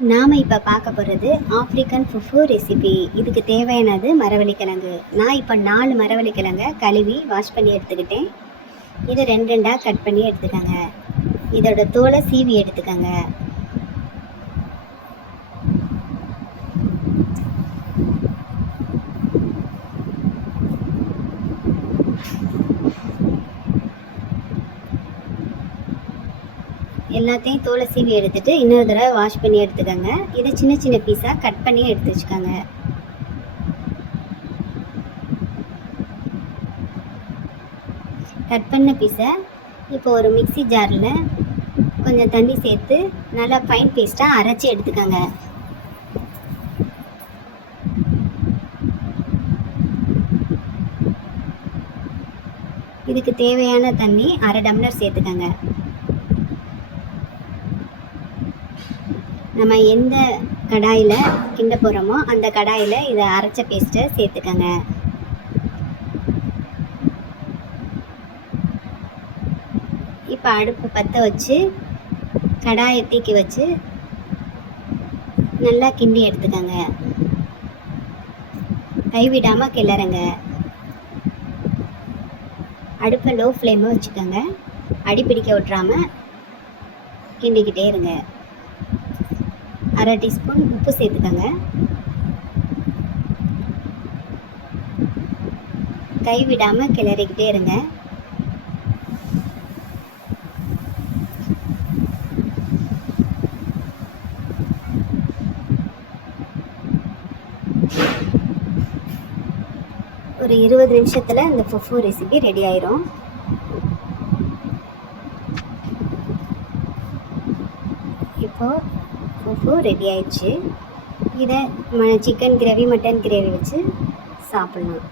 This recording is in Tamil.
நாம் இப்போ பார்க்க போகிறது ஆப்ரிக்கன் ஃபுஃபு ரெசிபி. இதுக்கு தேவையானது மரவள்ளிக்கிழங்கு. நான் இப்போ 4 மரவள்ளிக்கிழங்கை கழுவி வாஷ் பண்ணி எடுத்துக்கிட்டேன். இதை 2 கட் பண்ணி எடுத்துக்கோங்க. இதோட தோலை சீவி எடுத்துக்கோங்க. எல்லாத்தையும் தோலை சீவி எடுத்துட்டு இன்னொரு தடவை வாஷ் பண்ணி எடுத்துக்கோங்க. இதை சின்ன சின்ன பீஸாக கட் பண்ணி எடுத்து வச்சுக்கோங்க. கட் பண்ண பீஸை இப்போ ஒரு மிக்ஸி ஜாரில் கொஞ்சம் தண்ணி சேர்த்து நல்லா ஃபைன் பேஸ்ட்டாக அரைச்சி எடுத்துக்கோங்க. இதுக்கு தேவையான தண்ணி 1/2 டம்ளர் சேர்த்துக்கோங்க. நம்ம எந்த கடாயில் கிண்ட போகிறோமோ அந்த கடாயில் இதை அரைச்ச பேஸ்ட்டை சேர்த்துக்கோங்க. இப்போ அடுப்பு பற்ற வச்சு கடாயை தூக்கி வச்சு நல்லா கிண்டி எடுத்துக்கோங்க. கைவிடாமல் கிளறுங்க. அடுப்பை லோ ஃப்ளேமில் வச்சுக்கோங்க. அடி பிடிக்க விட்றாமல் கிண்டிக்கிட்டே இருங்க. 1/2 டீஸ்பூன் உப்பு சேர்த்துக்கோங்க. கைவிடாமல் கிளறிக்கிட்டே இருங்க. ஒரு 20 நிமிஷத்தில் இந்த ஃபுஃபு ரெசிபி ரெடி ஆயிரும். இப்போது ஃபுஃபு ரெடி ஆயிடுச்சு. இதை சிக்கன் கிரேவி மட்டன் கிரேவி வச்சு சாப்பிட்லாம்.